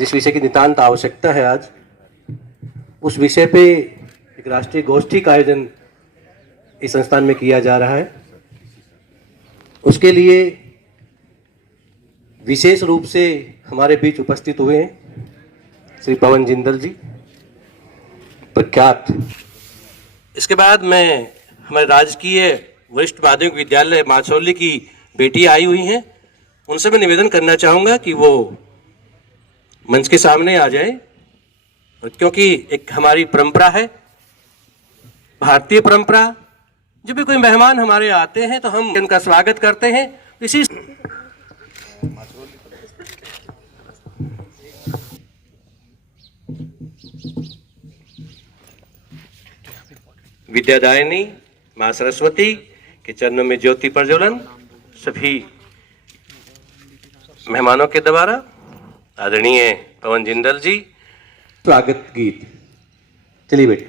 जिस विषय की नितांत आवश्यकता है आज, उस विषय पे एक राष्ट्रीय गोष्ठी का आयोजन इस संस्थान में किया जा रहा है। उसके लिए विशेष रूप से हमारे बीच उपस्थित हुए हैं श्री पवन जिंदल जी, प्रख्यात। इसके बाद मैं हमारे राजकीय वरिष्ठ माध्यमिक विद्यालय माछौली की बेटी आई हुई हैं, उनसे मैं निवेदन करना चाहूँगा कि वो मंच के सामने आ जाए, क्योंकि एक हमारी परंपरा है, भारतीय परंपरा। जब भी कोई मेहमान हमारे आते हैं तो हम उनका स्वागत करते हैं। इसी विद्यादायिनी माँ सरस्वती के चरणों में ज्योति प्रज्वलन सभी मेहमानों के द्वारा आदरणीय पवन जिंदल जी स्वागत गीत। चलिए बेटे।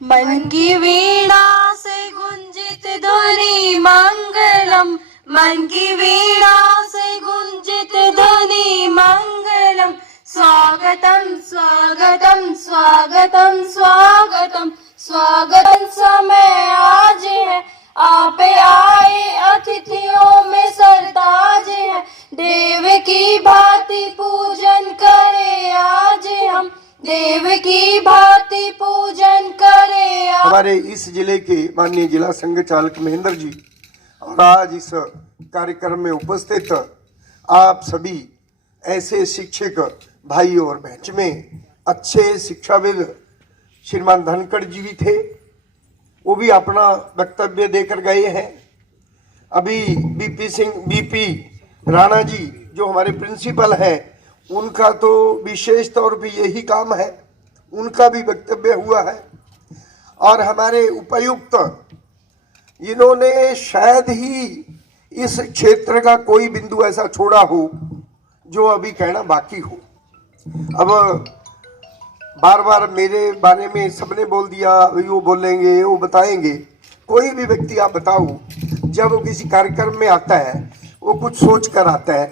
मन की वीणा से गुंजित ध्वनि मंगलम, मन की वीणा से गुंजित ध्वनि मंगलम, स्वागतम स्वागतम स्वागतम स्वागतम स्वागतम। समय आज है, आप आए अतिथियों में सरताज है, देव की भांति पूजन करे आज हम, देव की भांति पूजन करे। हमारे इस जिले के माननीय जिला संघ चालक महेंद्र जी और आज इस कार्यक्रम में उपस्थित आप सभी ऐसे शिक्षक भाई और बहन में अच्छे शिक्षाविद श्रीमान धनखड़ जी भी थे, वो भी अपना वक्तव्य देकर गए हैं। अभी बीपी राणा जी जो हमारे प्रिंसिपल हैं, उनका तो विशेष तौर पे यही काम है, उनका भी वक्तव्य हुआ है। और हमारे उपायुक्त, इन्होंने शायद ही इस क्षेत्र का कोई बिंदु ऐसा छोड़ा हो जो अभी कहना बाकी हो। अब बार बार मेरे बारे में सबने बोल दिया, वो बोलेंगे वो बताएंगे। कोई भी व्यक्ति आप बताओ, जब वो किसी कार्यक्रम में आता है वो कुछ सोच कर आता है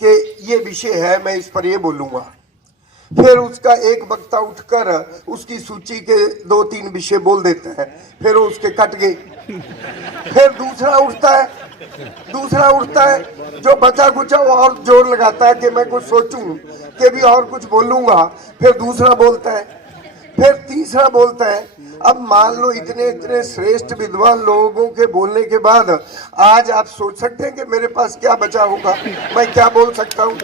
कि ये विषय है, मैं इस पर ये बोलूँगा। फिर उसका एक वक्ता उठकर उसकी सूची के 2-3 विषय बोल देता है, फिर वो उसके कट गए। फिर दूसरा उठता है जो बचा कुचा वो और जोर लगाता है कि मैं कुछ सोचूं कि भी और कुछ बोलूँगा। फिर दूसरा बोलता है, फिर तीसरा बोलता है। अब मान लो इतने श्रेष्ठ विद्वान लोगों के बोलने के बाद आज आप सोच सकते हैं कि मेरे पास क्या बचा होगा, मैं क्या बोल सकता हूँ।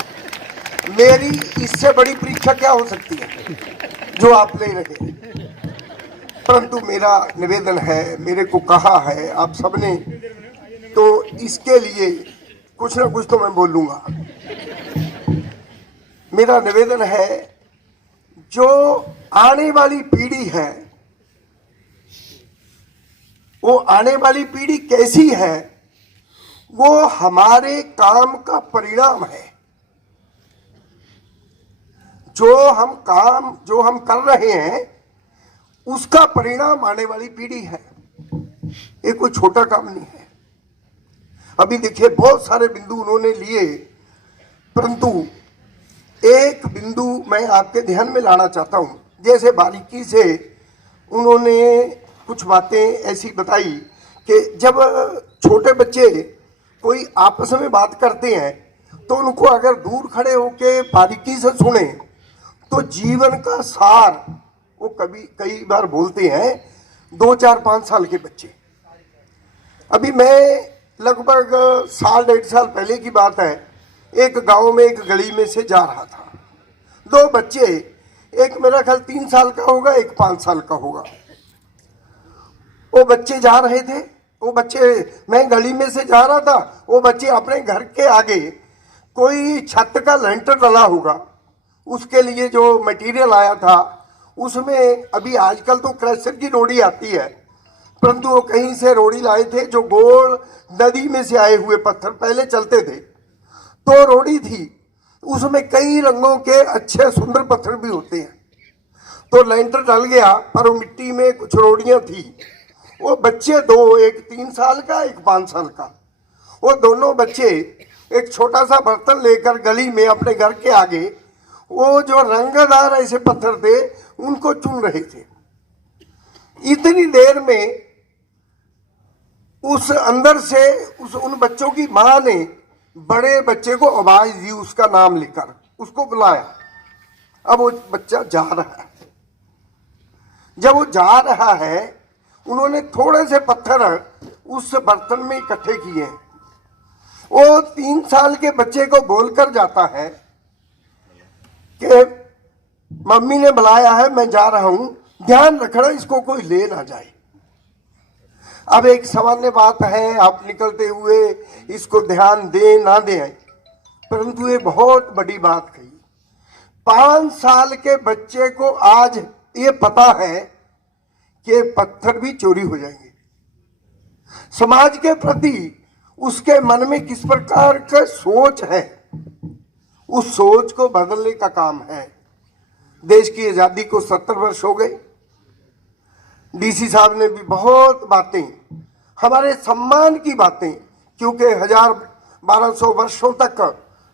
मेरी इससे बड़ी परीक्षा क्या हो सकती है जो आप ले रहे हैं। परंतु मेरा निवेदन है, मेरे को कहा है आप सबने, तो इसके लिए कुछ ना कुछ तो मैं बोलूँगा। मेरा निवेदन है, जो आने वाली पीढ़ी है, वो आने वाली पीढ़ी कैसी है, वो हमारे काम का परिणाम है। जो हम कर रहे हैं उसका परिणाम आने वाली पीढ़ी है। ये कोई छोटा काम नहीं है। अभी देखिए बहुत सारे बिंदु उन्होंने लिए, परंतु एक बिंदु मैं आपके ध्यान में लाना चाहता हूं। जैसे बारीकी से उन्होंने कुछ बातें ऐसी बताई कि जब छोटे बच्चे कोई आपस में बात करते हैं तो उनको अगर दूर खड़े होके बारीकी से सुने तो जीवन का सार वो कई बार बोलते हैं। 2, 4, 5 साल के बच्चे, अभी मैं लगभग 1.5 साल पहले की बात है, एक गांव में एक गली में से जा रहा था। 2 बच्चे, एक मेरा ख्याल 3 साल का होगा, एक 5 साल का होगा। वो बच्चे जा रहे थे, मैं गली में से जा रहा था, वो बच्चे अपने घर के आगे कोई छत का लेंटर डला होगा, उसके लिए जो मटेरियल आया था उसमें, अभी आजकल तो क्रशर की रोड़ी आती है, परंतु वो कहीं से रोड़ी लाए थे जो गोल नदी में से आए हुए पत्थर पहले चलते थे। तो रोड़ी थी, उसमें कई रंगों के अच्छे सुंदर पत्थर भी होते हैं। तो लेंटर डल गया, पर वो मिट्टी में कुछ रोड़ियां थी। वो बच्चे 2, एक 3 साल का, एक 5 साल का, वो दोनों बच्चे एक छोटा सा बर्तन लेकर गली में अपने घर के आगे वो जो रंगदार ऐसे पत्थर थे उनको चुन रहे थे। इतनी देर में उस अंदर से उन बच्चों की मां ने बड़े बच्चे को आवाज दी, उसका नाम लेकर उसको बुलाया। अब वो बच्चा जा रहा है। जब वो जा रहा है, उन्होंने थोड़े से पत्थर उस बर्तन में इकट्ठे किए। वो 3 साल के बच्चे को बोलकर जाता है कि मम्मी ने बुलाया है, मैं जा रहा हूं, ध्यान रखना इसको कोई ले ना जाए। अब एक सामान्य बात है, आप निकलते हुए इसको ध्यान दे ना दे, परंतु ये बहुत बड़ी बात कही। 5 साल के बच्चे को आज ये पता है कि पत्थर भी चोरी हो जाएंगे। समाज के प्रति उसके मन में किस प्रकार का सोच है, उस सोच को बदलने का काम है। देश की आजादी को 70 वर्ष हो गए। डीसी साहब ने भी बहुत बातें, हमारे सम्मान की बातें, क्योंकि 1200 वर्षों तक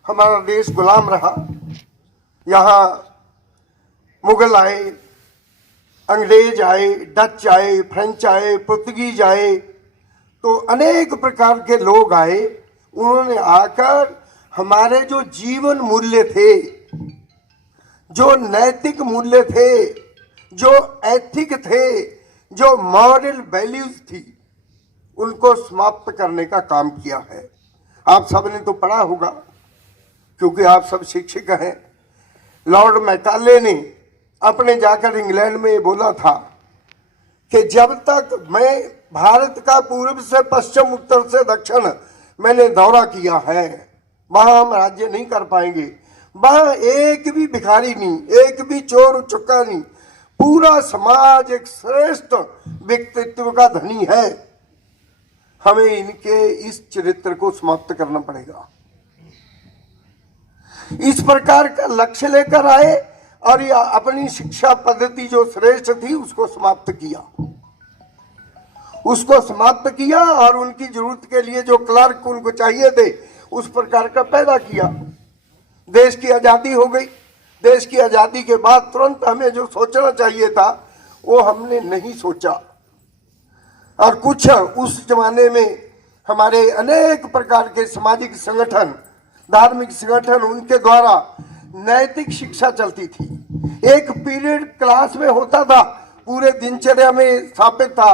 हमारा देश गुलाम रहा। यहाँ मुगल आए, अंग्रेज आए, डच आए, फ्रेंच आए, पुर्तगीज आए, तो अनेक प्रकार के लोग आए। उन्होंने आकर हमारे जो जीवन मूल्य थे, जो नैतिक मूल्य थे, जो एथिक थे, जो मॉरल वैल्यूज थी, उनको समाप्त करने का काम किया है। आप सबने तो पढ़ा होगा, क्योंकि आप सब शिक्षक हैं। लॉर्ड मैकाले ने अपने जाकर इंग्लैंड में बोला था कि जब तक मैं भारत का पूर्व से पश्चिम, उत्तर से दक्षिण मैंने दौरा किया है, वहां हम राज्य नहीं कर पाएंगे। वहां एक भी भिखारी नहीं, एक भी चोर चुक्का नहीं, पूरा समाज एक श्रेष्ठ व्यक्तित्व का धनी है। हमें इनके इस चरित्र को समाप्त करना पड़ेगा। इस प्रकार का लक्ष्य लेकर आए और ये अपनी शिक्षा पद्धति जो श्रेष्ठ थी उसको समाप्त किया, उसको समाप्त किया और उनकी जरूरत के लिए जो क्लर्क उनको चाहिए थे उस प्रकार का पैदा किया। देश की आजादी हो गई। देश की आजादी के बाद तुरंत हमें जो सोचना चाहिए था वो हमने नहीं सोचा। और कुछ उस जमाने में हमारे अनेक प्रकार के सामाजिक संगठन, धार्मिक संगठन, उनके द्वारा नैतिक शिक्षा चलती थी। एक पीरियड क्लास में होता था, पूरे दिनचर्या में स्थापित था।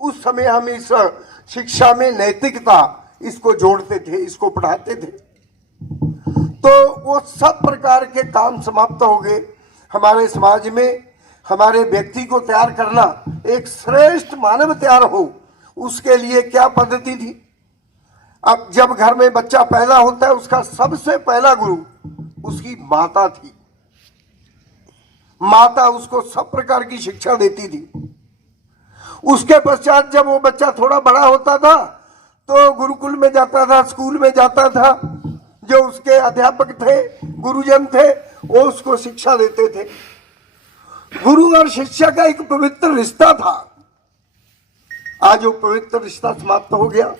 उस समय हम इस शिक्षा में नैतिकता इसको जोड़ते थे, इसको पढ़ाते थे। तो वो सब प्रकार के काम समाप्त हो गए। हमारे समाज में हमारे व्यक्ति को तैयार करना, एक श्रेष्ठ मानव तैयार हो, उसके लिए क्या पद्धति थी। अब जब घर में बच्चा पैदा होता है, उसका सबसे पहला गुरु उसकी माता थी। माता उसको सब प्रकार की शिक्षा देती थी। उसके पश्चात जब वो बच्चा थोड़ा बड़ा होता था तो गुरुकुल में जाता था, स्कूल में जाता था। जो उसके अध्यापक थे, गुरुजन थे, वो उसको शिक्षा देते थे। गुरु और शिष्य का एक पवित्र रिश्ता था। आज वो पवित्र रिश्ता समाप्त हो गया।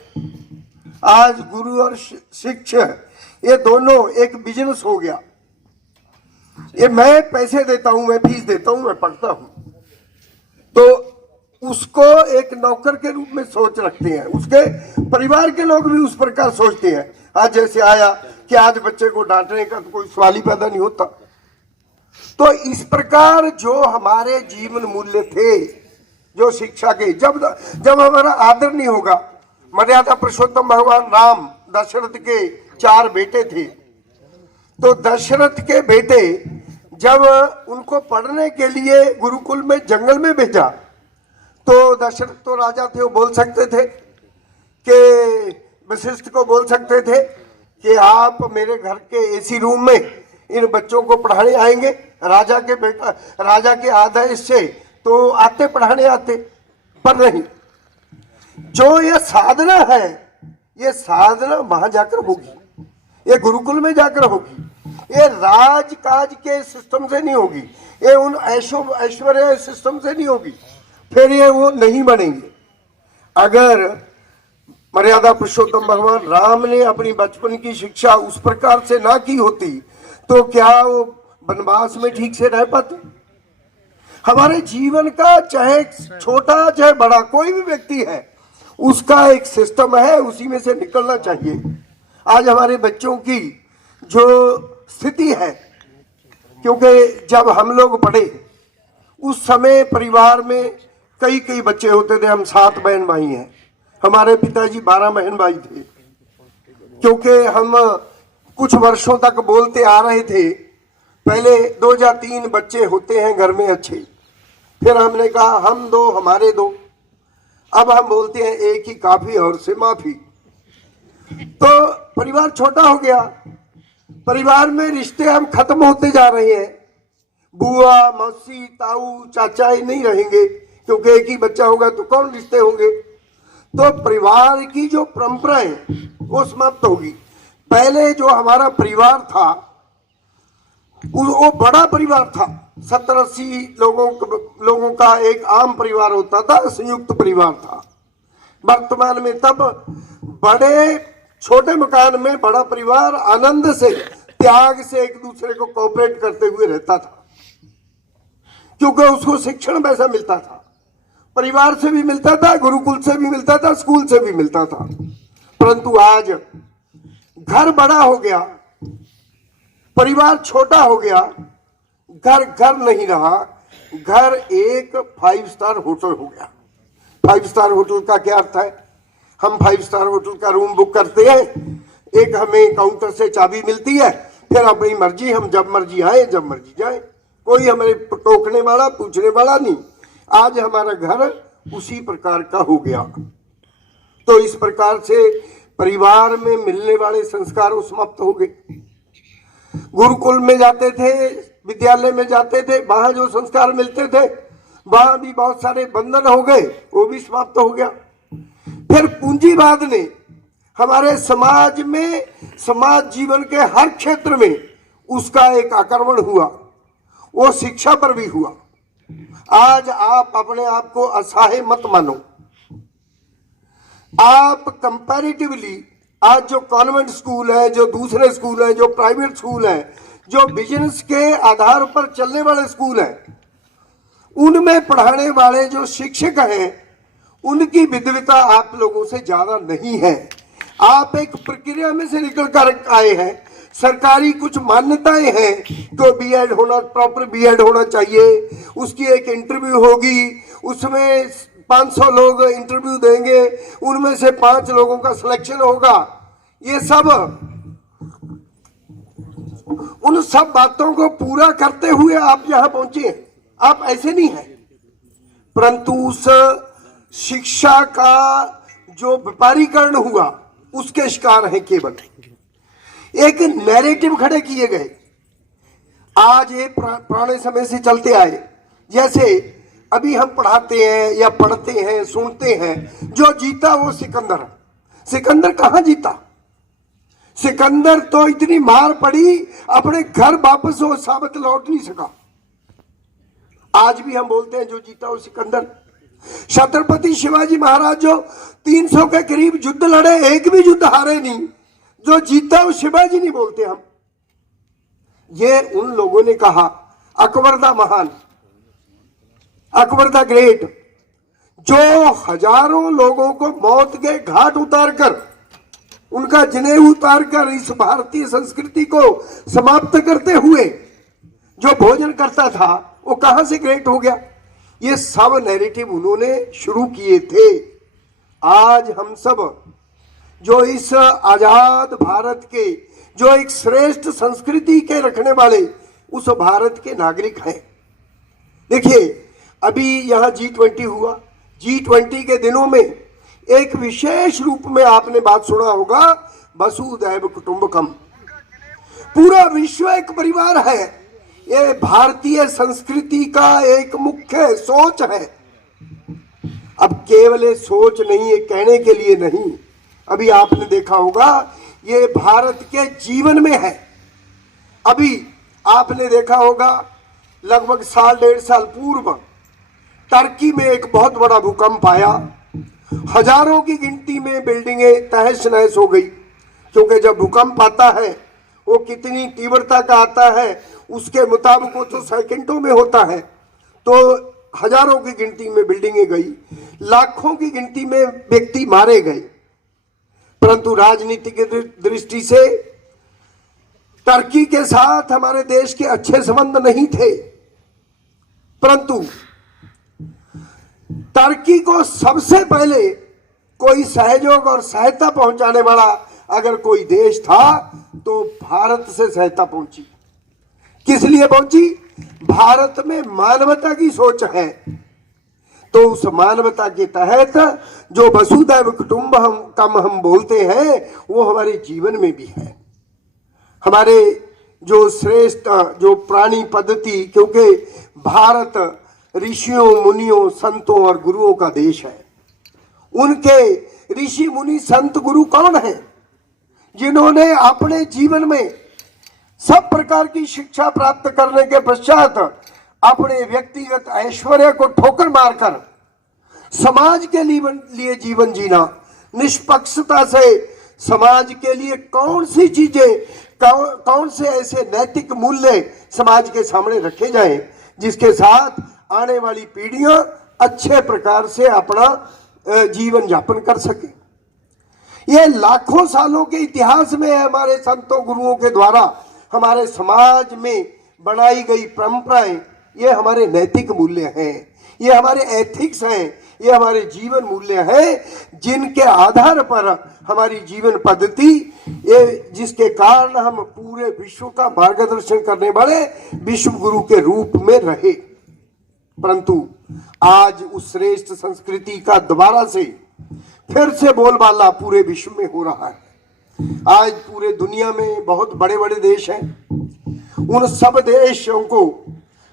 आज गुरु और शिक्षक ये दोनों एक बिजनेस हो गया। ये मैं पैसे देता हूं, मैं फीस देता हूं, मैं पढ़ता हूं, तो उसको एक नौकर के रूप में सोच रखते हैं। उसके परिवार के लोग भी उस प्रकार सोचते हैं। आज जैसे आया कि आज बच्चे को डांटने का तो कोई सवाल ही पैदा नहीं होता। तो इस प्रकार जो हमारे जीवन मूल्य थे, जो शिक्षा के, जब हमारा आदर नहीं होगा। मर्यादा पुरुषोत्तम भगवान राम दशरथ के 4 बेटे थे। तो दशरथ के बेटे जब उनको पढ़ने के लिए गुरुकुल में जंगल में भेजा, तो दशरथ तो राजा थे, वो बोल सकते थे कि वशिष्ठ को बोल सकते थे कि आप मेरे घर के एसी रूम में इन बच्चों को पढ़ाने आएंगे। राजा के बेटा, राजा के आदेश से तो आते, पढ़ाने आते, पर नहीं। जो ये साधना है, ये साधना वहां जाकर होगी, ये गुरुकुल में जाकर होगी। ये राजकाज के सिस्टम से नहीं होगी, ये उन ऐश्वर्य सिस्टम से नहीं होगी। फिर ये वो नहीं बनेंगे। अगर मर्यादा पुरुषोत्तम भगवान राम ने अपनी बचपन की शिक्षा उस प्रकार से ना की होती तो क्या वो वनवास में ठीक से रह पाते? हमारे जीवन का चाहे छोटा चाहे बड़ा कोई भी व्यक्ति है, उसका एक सिस्टम है, उसी में से निकलना चाहिए। आज हमारे बच्चों की जो स्थिति है, क्योंकि जब हम लोग पढ़े उस समय परिवार में कई कई बच्चे होते थे। हम 7 बहन भाई हैं, हमारे पिताजी 12 बहन भाई थे। क्योंकि हम कुछ वर्षों तक बोलते आ रहे थे, पहले 2 या 3 बच्चे होते हैं घर में अच्छे, फिर हमने कहा हम 2 हमारे 2, अब हम बोलते हैं एक ही काफी और से माफी। तो परिवार छोटा हो गया, परिवार में रिश्ते अब खत्म होते जा रहे हैं। बुआ, मौसी, ताऊ, चाचा ही नहीं रहेंगे, क्योंकि एक ही बच्चा होगा तो कौन रिश्ते होंगे। तो परिवार की जो परंपरा है वो समाप्त होगी। पहले जो हमारा परिवार था वो बड़ा परिवार था, 70-80 लोगों का एक आम परिवार होता था, संयुक्त परिवार था। वर्तमान में तब बड़े छोटे मकान में बड़ा परिवार आनंद से, त्याग से एक दूसरे को कोऑपरेट करते हुए रहता था, क्योंकि उसको शिक्षण वैसा मिलता था, परिवार से भी मिलता था, गुरुकुल से भी मिलता था, स्कूल से भी मिलता था। परंतु आज घर बड़ा हो गया, परिवार छोटा हो गया, घर घर नहीं रहा, घर एक 5 स्टार होटल हो गया। 5 स्टार होटल का क्या अर्थ है? हम 5 स्टार होटल का रूम बुक करते हैं, एक हमें काउंटर से चाबी मिलती है, फिर अपनी मर्जी, हम जब मर्जी आए जब मर्जी जाए, कोई हमें टोकने वाला पूछने वाला नहीं। आज हमारा घर उसी प्रकार का हो गया। तो इस प्रकार से परिवार में मिलने वाले संस्कार समाप्त हो गए। गुरुकुल में जाते थे, विद्यालय में जाते थे, वहां जो संस्कार मिलते थे वहां भी बहुत सारे बंधन हो गए, वो भी समाप्त हो गया। फिर पूंजीवाद ने हमारे समाज में, समाज जीवन के हर क्षेत्र में उसका एक आक्रमण हुआ, वो शिक्षा पर भी हुआ। आज आप अपने आप को असहाय मत मानो। आप कंपैरेटिवली आज जो कॉन्वेंट स्कूल है, जो दूसरे स्कूल है, जो प्राइवेट स्कूल है, जो बिजनेस के आधार पर चलने वाले स्कूल हैं, उनमें पढ़ाने वाले जो शिक्षक हैं, उनकी विद्वता आप लोगों से ज्यादा नहीं है। आप एक प्रक्रिया में से निकल कर आए हैं, सरकारी कुछ मान्यताएं हैं, तो बीएड होना, प्रॉपर बीएड होना चाहिए, उसकी एक इंटरव्यू होगी, उसमें 500 लोग इंटरव्यू देंगे, उनमें से 5 लोगों का सिलेक्शन होगा। ये सब, उन सब बातों को पूरा करते हुए आप यहां पहुंचे हैं। आप ऐसे नहीं हैं, परंतु उस शिक्षा का जो व्यापारीकरण हुआ उसके शिकार हैं। केवल एक नैरेटिव खड़े किए गए, आज ये पुराने समय से चलते आए। जैसे अभी हम पढ़ाते हैं या पढ़ते हैं, सुनते हैं, जो जीता वो सिकंदर। सिकंदर कहां जीता? सिकंदर तो इतनी मार पड़ी, अपने घर वापस वो साबित लौट नहीं सका। आज भी हम बोलते हैं जो जीता वो सिकंदर। छत्रपति शिवाजी महाराज जो 300 के करीब युद्ध लड़े, एक भी युद्ध हारे नहीं, जो जीता वो शिवाजी नहीं बोलते हम। ये उन लोगों ने कहा। अकबर द महान, अकबर द ग्रेट, जो हजारों लोगों को मौत के घाट उतारकर, उनका जनेऊ उतारकर इस भारतीय संस्कृति को समाप्त करते हुए जो भोजन करता था, वो कहां से ग्रेट हो गया? ये सब नैरेटिव उन्होंने शुरू किए थे। आज हम सब जो इस आजाद भारत के, जो एक श्रेष्ठ संस्कृति के रखने वाले उस भारत के नागरिक हैं। देखिए, अभी यहां G20 हुआ। G20 के दिनों में एक विशेष रूप में आपने बात सुना होगा, वसुधैव कुटुंबकम। पूरा विश्व एक परिवार है। ये भारतीय संस्कृति का एक मुख्य सोच है। अब केवल सोच नहीं है, कहने के लिए नहीं, अभी आपने देखा होगा ये भारत के जीवन में है। अभी आपने देखा होगा लगभग 1.5 साल पूर्व टर्की में एक बहुत बड़ा भूकंप आया। हजारों की गिनती में बिल्डिंगें तहस नहस हो गई, क्योंकि जब भूकंप आता है वो कितनी तीव्रता का आता है उसके मुताबिक वो तो सेकंडों में होता है। तो हजारों की गिनती में बिल्डिंगें गई, लाखों की गिनती में व्यक्ति मारे गए, परंतु राजनीति की दृष्टि से टर्की के साथ हमारे देश के अच्छे संबंध नहीं थे, परंतु टर्की को सबसे पहले कोई सहयोग और सहायता पहुंचाने वाला अगर कोई देश था तो भारत से सहायता पहुंची। किस लिए पहुंची? भारत में मानवता की सोच है, तो उस मानवता के तहत जो वसुधैव कुटुंबकम हम बोलते हैं वो हमारे जीवन में भी है। हमारे जो श्रेष्ठ जो प्राणी पद्धति, क्योंकि भारत ऋषियों मुनियों संतों और गुरुओं का देश है। उनके ऋषि मुनि संत गुरु कौन है? जिन्होंने अपने जीवन में सब प्रकार की शिक्षा प्राप्त करने के पश्चात अपने व्यक्तिगत ऐश्वर्य को ठोकर मारकर समाज के लिए जीवन जीना, निष्पक्षता से समाज के लिए कौन सी चीजें, कौन से ऐसे नैतिक मूल्य समाज के सामने रखे जाएं जिसके साथ आने वाली पीढ़ियां अच्छे प्रकार से अपना जीवन यापन कर सके। ये लाखों सालों के इतिहास में हमारे संतों गुरुओं के द्वारा हमारे समाज में बनाई गई परंपराएं, ये हमारे नैतिक मूल्य हैं, ये हमारे एथिक्स हैं, ये हमारे जीवन मूल्य हैं जिनके आधार पर हमारी जीवन पद्धति, ये जिसके कारण हम पूरे विश्व का मार्गदर्शन करने वाले विश्व गुरु के रूप में रहे। परंतु आज उस श्रेष्ठ संस्कृति का दोबारा से फिर से बोलबाला पूरे विश्व में हो रहा है। आज पूरे दुनिया में बहुत बड़े बड़े देश हैं, उन सब देशों को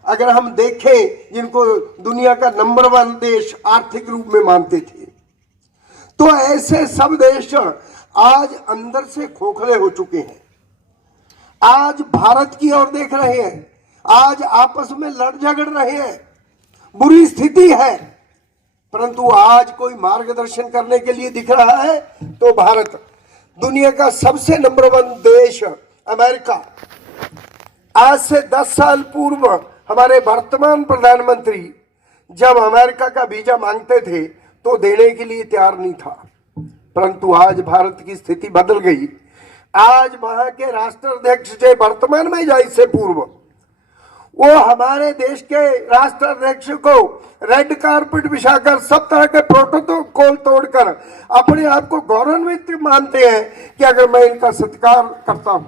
अगर हम देखें जिनको दुनिया का नंबर 1 देश आर्थिक रूप में मानते थे, तो ऐसे सब देश आज अंदर से खोखले हो चुके हैं। आज भारत की ओर देख रहे हैं, आज आपस में लड़ झगड़ रहे हैं, बुरी स्थिति है, परंतु आज कोई मार्गदर्शन करने के लिए दिख रहा है तो भारत। दुनिया का सबसे नंबर 1 देश अमेरिका, आज से 10 साल पूर्व हमारे वर्तमान प्रधानमंत्री जब अमेरिका का वीजा मांगते थे तो देने के लिए तैयार नहीं था, परंतु आज भारत की स्थिति बदल गई। आज वहां के राष्ट्राध्यक्ष जो वर्तमान में या इससे पूर्व, वो हमारे देश के राष्ट्राध्यक्ष को रेड कारपेट बिछाकर सब तरह के प्रोटोकॉल तोड़कर अपने आप को गौरवान्वित मानते हैं कि अगर मैं इनका सत्कार करता हूं,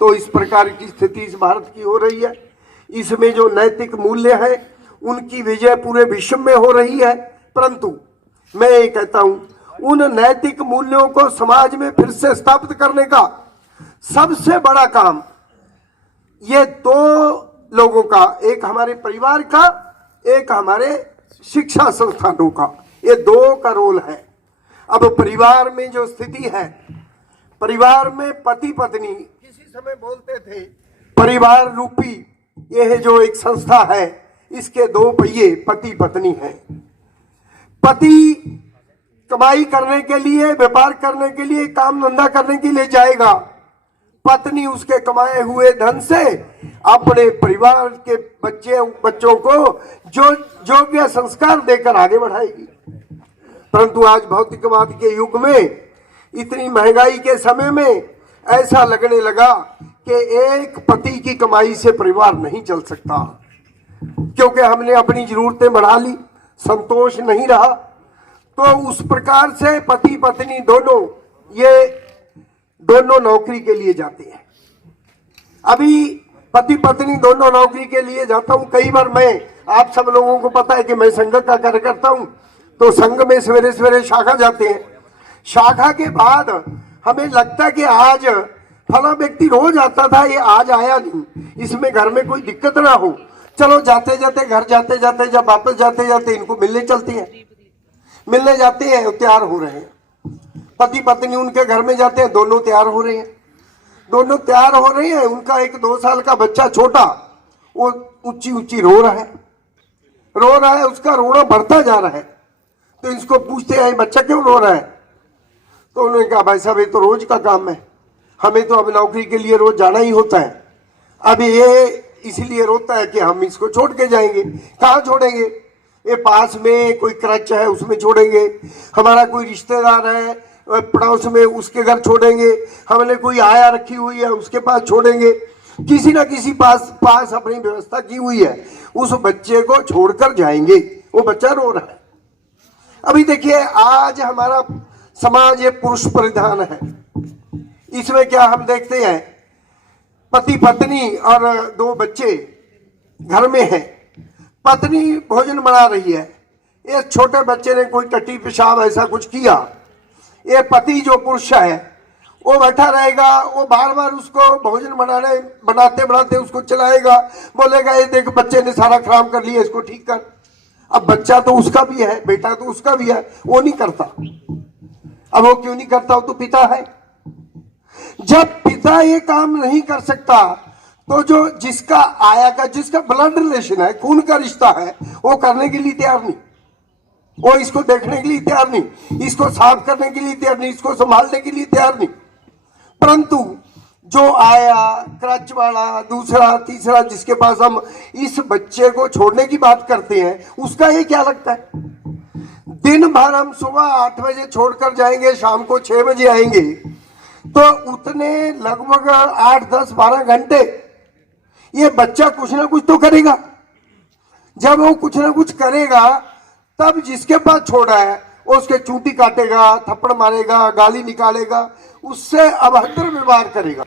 तो इस प्रकार की स्थिति इस भारत की हो रही है। इसमें जो नैतिक मूल्य है उनकी विजय पूरे विश्व में हो रही है, परंतु मैं ये कहता हूं उन नैतिक मूल्यों को समाज में फिर से स्थापित करने का सबसे बड़ा काम ये 2 लोगों का, एक हमारे परिवार का, एक हमारे शिक्षा संस्थानों का, ये 2 का रोल है। अब परिवार में जो स्थिति है, परिवार में पति पत्नी, किसी समय बोलते थे परिवार रूपी यह जो एक संस्था है इसके 2 पहिए पति पत्नी है। पति कमाई करने के लिए, व्यापार करने के लिए, काम धंधा करने के लिए जाएगा, पत्नी उसके कमाए हुए धन से अपने परिवार के बच्चों को जो योग्य संस्कार देकर आगे बढ़ाएगी। परंतु आज भौतिकवाद के युग में, इतनी महंगाई के समय में ऐसा लगने लगा कि एक पति की कमाई से परिवार नहीं चल सकता, क्योंकि हमने अपनी जरूरतें बढ़ा ली, संतोष नहीं रहा। तो उस प्रकार से पति पत्नी दोनों नौकरी के लिए जाते हैं। अभी पति पत्नी दोनों नौकरी के लिए जाता हूं। कई बार मैं, आप सब लोगों को पता है कि मैं संघ का कार्य करता हूं, तो संघ में सवेरे सवेरे शाखा जाते हैं। शाखा के बाद हमें लगता है कि आज फला व्यक्ति रोज आता था, ये आज आया नहीं, इसमें घर में कोई दिक्कत ना हो। चलो जाते जाते, घर जाते जाते, जब वापस जाते जाते इनको मिलने चलते हैं, मिलने जाते हैं, तैयार हो रहे हैं। पति पत्नी उनके घर में जाते हैं, दोनों तैयार हो रहे हैं, दोनों तैयार हो रहे हैं। उनका एक 2 साल का बच्चा छोटा, वो ऊंची ऊंची रो रहा है, उसका रोना बढ़ता जा रहा है। तो इसको पूछते हैं बच्चा क्यों रो रहा है? तो उन्होंने कहा भाई साहब ये तो रोज का काम है, हमें तो अब नौकरी के लिए रोज जाना ही होता है। अब ये इसीलिए रोता है कि हम इसको छोड़ के जाएंगे। कहाँ छोड़ेंगे? ये पास में कोई क्रच है उसमें छोड़ेंगे, हमारा कोई रिश्तेदार है पड़ोस में उसके घर छोड़ेंगे, हमने कोई आया रखी हुई है उसके पास छोड़ेंगे, किसी ना किसी पास अपनी व्यवस्था की हुई है, उस बच्चे को छोड़कर जाएंगे। वो बच्चा रो रहा है। अभी देखिए आज हमारा समाज ये पुरुष प्रधान है। इसमें क्या हम देखते हैं, पति पत्नी और 2 बच्चे घर में हैं, पत्नी भोजन बना रही है, एक छोटे बच्चे ने कोई टट्टी पेशाब ऐसा कुछ किया, ये पति जो पुरुष है वो बैठा रहेगा, वो बार बार उसको भोजन बनाते बनाते उसको चलाएगा, बोलेगा ये देख बच्चे ने सारा खराब कर लिया, इसको ठीक कर। अब बच्चा तो उसका भी है, बेटा तो उसका भी है, वो नहीं करता। अब वो क्यों नहीं करता? वो तो पिता है। जब पिता ये काम नहीं कर सकता तो जो जिसका आया का जिसका ब्लड रिलेशन है, खून का रिश्ता है, वो करने के लिए तैयार नहीं, वो इसको देखने के लिए तैयार नहीं, इसको साफ करने के लिए तैयार नहीं, इसको संभालने के लिए तैयार नहीं। परंतु जो आया क्रच वाला, दूसरा तीसरा, जिसके पास हम इस बच्चे को छोड़ने की बात करते हैं, उसका ये क्या लगता है? दिन भर हम सुबह 8 बजे छोड़कर जाएंगे, शाम को 6 बजे आएंगे, तो उतने लगभग 8, 10, 12 घंटे ये बच्चा कुछ ना कुछ तो करेगा। जब वो कुछ ना कुछ करेगा तब जिसके पास छोड़ा है वो उसके चूंटी काटेगा, थप्पड़ मारेगा, गाली निकालेगा, उससे अभद्र व्यवहार करेगा।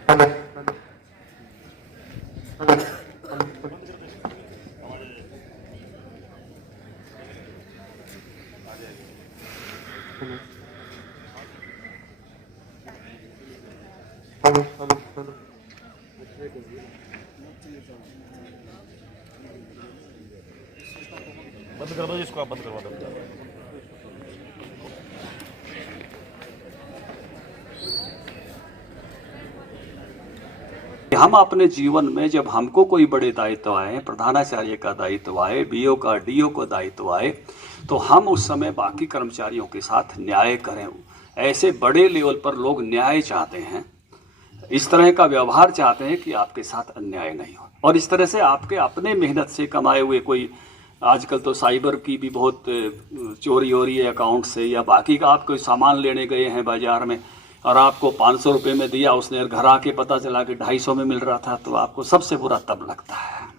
बंद कर दो जिसको, आप बंद करवा दो। हम अपने जीवन में जब हमको कोई बड़े दायित्व आए, प्रधानाचार्य का दायित्व आए, बीओ का डीओ का दायित्व आए, तो हम उस समय बाकी कर्मचारियों के साथ न्याय करें। ऐसे बड़े लेवल पर लोग न्याय चाहते हैं, इस तरह का व्यवहार चाहते हैं कि आपके साथ अन्याय नहीं हो, और इस तरह से आपके अपने मेहनत से कमाए हुए कोई, आजकल तो साइबर की भी बहुत चोरी हो रही है अकाउंट से, या बाकी का आप कोई सामान लेने गए हैं बाजार में और आपको 500 रुपये में दिया उसने, घर आके पता चला कि 250 में मिल रहा था, तो आपको सबसे बुरा तब लगता है।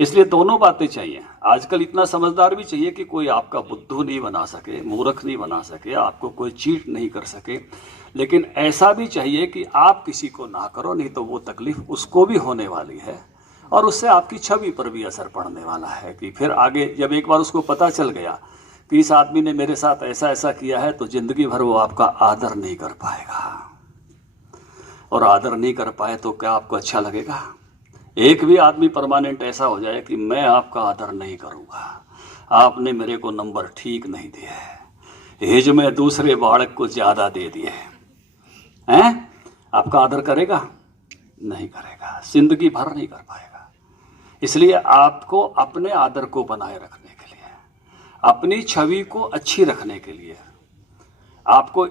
इसलिए दोनों बातें चाहिए। आजकल इतना समझदार भी चाहिए कि कोई आपका बुद्धू नहीं बना सके, मूर्ख नहीं बना सके, आपको कोई चीट नहीं कर सके, लेकिन ऐसा भी चाहिए कि आप किसी को ना करो, नहीं तो वो तकलीफ उसको भी होने वाली है और उससे आपकी छवि पर भी असर पड़ने वाला है। कि फिर आगे जब एक बार उसको पता चल गया कि इस आदमी ने मेरे साथ ऐसा ऐसा किया है, तो जिंदगी भर वो आपका आदर नहीं कर पाएगा, और आदर नहीं कर पाए तो क्या आपको अच्छा लगेगा? एक भी आदमी परमानेंट ऐसा हो जाए कि मैं आपका आदर नहीं करूँगा, आपने मेरे को नंबर ठीक नहीं दिया है, हेज में दूसरे बालक को ज़्यादा दे दिए हैं, आपका आदर करेगा? नहीं करेगा, जिंदगी भर नहीं कर पाएगा। इसलिए आपको अपने आदर को बनाए रखने के लिए, अपनी छवि को अच्छी रखने के लिए आपको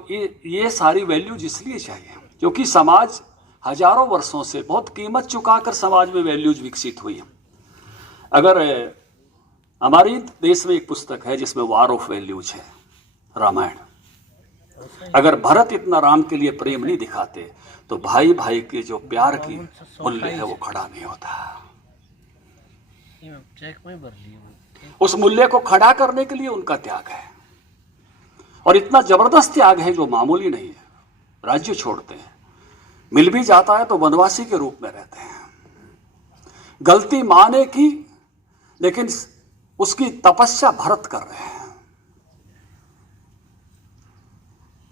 ये सारी वैल्यूज इसलिए चाहिए क्योंकि समाज हजारों वर्षों से बहुत कीमत चुकाकर समाज में वैल्यूज विकसित हुई है। अगर हमारी देश में एक पुस्तक है जिसमें वार ऑफ वैल्यूज है, रामायण। अगर भरत इतना राम के लिए प्रेम नहीं दिखाते तो भाई भाई के जो प्यार की मूल्य है वो खड़ा नहीं होता। उस मूल्य को खड़ा करने के लिए उनका त्याग है, और इतना जबरदस्त त्याग है जो मामूली नहीं है। राज्य छोड़ते हैं, मिल भी जाता है तो वनवासी के रूप में रहते हैं। गलती मां ने की लेकिन उसकी तपस्या भरत कर रहे हैं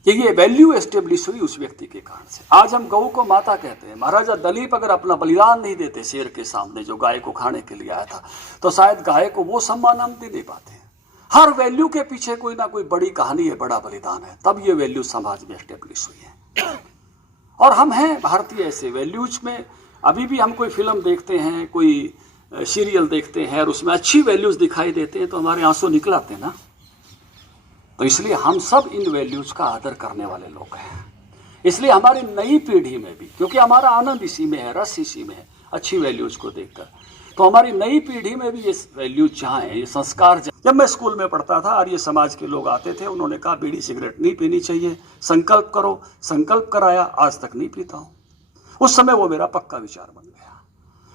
कि ये वैल्यू एस्टेब्लिश हुई उस व्यक्ति के कारण से। आज हम गऊ को माता कहते हैं। महाराजा दलीप अगर अपना बलिदान नहीं देते शेर के सामने जो गाय को खाने के लिए आया था, तो शायद गाय को वो सम्मान हम दे नहीं पाते। हर वैल्यू के पीछे कोई ना कोई बड़ी कहानी है, बड़ा बलिदान है, तब ये वैल्यू समाज में एस्टेब्लिश हुई है। और हम हैं भारतीय ऐसे वैल्यूज में। अभी भी हम कोई फिल्म देखते हैं, कोई सीरियल देखते हैं और उसमें अच्छी वैल्यूज दिखाई देते हैं तो हमारे आंसू निकल आते हैं ना। तो इसलिए हम सब इन वैल्यूज का आदर करने वाले लोग हैं। इसलिए हमारी नई पीढ़ी में भी, क्योंकि हमारा आनंद इसी में है, रस इसी में है, अच्छी वैल्यूज को देखकर, तो हमारी नई पीढ़ी में भी ये वैल्यू चाहें, ये संस्कार। जब मैं स्कूल में पढ़ता था, आर्य समाज के लोग आते थे, उन्होंने कहा बीड़ी सिगरेट नहीं पीनी चाहिए, संकल्प करो, संकल्प कराया, आज तक नहीं पीता हूँ। उस समय वो मेरा पक्का विचार बन गया।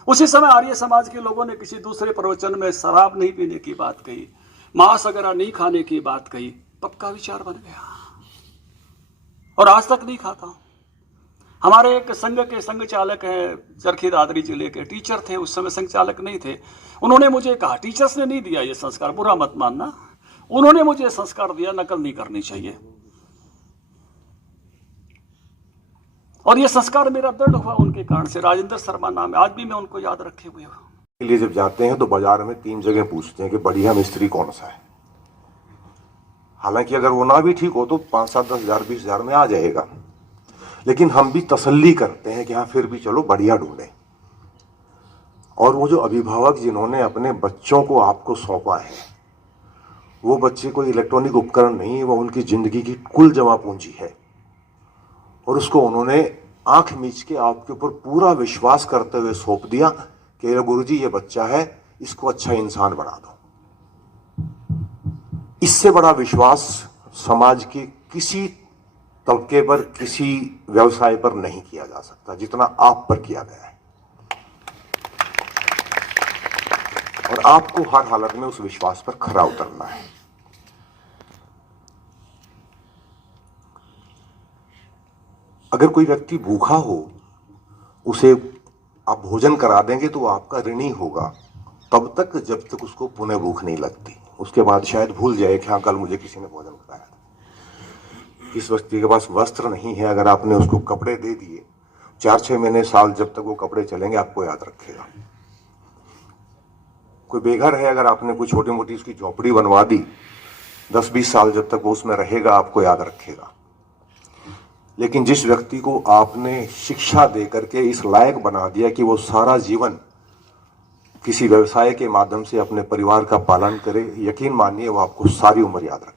उसी समय आर्य समाज के लोगों ने किसी दूसरे प्रवचन में शराब नहीं पीने की बात कही, मांस वगैरह नहीं खाने की बात कही, पक्का विचार बन गया और आज तक नहीं खाता हूं। हमारे एक संघ के संघ चालक हैं, चरखी दादरी जिले के, टीचर थे, उस समय संघ चालक नहीं थे। उन्होंने मुझे कहा, टीचर्स ने नहीं दिया ये संस्कार, बुरा मत मानना, उन्होंने मुझे संस्कार दिया, नकल नहीं करनी चाहिए। और ये संस्कार मेरा दृढ़ हुआ उनके कारण से। राजेंद्र शर्मा नाम है, आज भी मैं उनको याद रखे हुए हूँ। के लिए जब जाते हैं तो बाजार में 3 जगह पूछते हैं कि बढ़िया मिस्त्री कौन सा है। हालांकि अगर वो ना भी ठीक हो तो 5, 7, 10 हज़ार 20 हज़ार में आ जाएगा, लेकिन हम भी तसल्ली करते हैं कि हाँ फिर भी चलो बढ़िया ढूंढें। और वो जो अभिभावक जिन्होंने अपने बच्चों को आपको सौंपा है, वो बच्चे कोई इलेक्ट्रॉनिक उपकरण नहीं है, वो उनकी जिंदगी की कुल जमा पूंजी है। और उसको उन्होंने आंख मीच के आपके ऊपर पूरा विश्वास करते हुए सौंप दिया कि गुरुजी ये बच्चा है, इसको अच्छा इंसान बना दो। इससे बड़ा विश्वास समाज के किसी तबके पर, किसी व्यवसाय पर नहीं किया जा सकता जितना आप पर किया गया है। और आपको हर हालत में उस विश्वास पर खरा उतरना है। अगर कोई व्यक्ति भूखा हो, उसे आप भोजन करा देंगे तो वो आपका ऋणी होगा तब तक जब तक उसको पुनः भूख नहीं लगती। उसके बाद शायद भूल जाए कि हाँ कल मुझे किसी ने भोजन कराया था। इस व्यक्ति के पास वस्त्र नहीं है, अगर आपने उसको कपड़े दे दिए, 4-6 महीने, साल, जब तक वो कपड़े चलेंगे आपको याद रखेगा। कोई बेघर है, अगर आपने कोई छोटी मोटी उसकी झोपड़ी बनवा दी, 10-20 साल जब तक वो उसमें रहेगा आपको याद रखेगा। लेकिन जिस व्यक्ति को आपने शिक्षा दे करके इस लायक बना दिया कि वो सारा जीवन किसी व्यवसाय के माध्यम से अपने परिवार का पालन करे, यकीन मानिए वो आपको सारी उम्र याद रखेगा।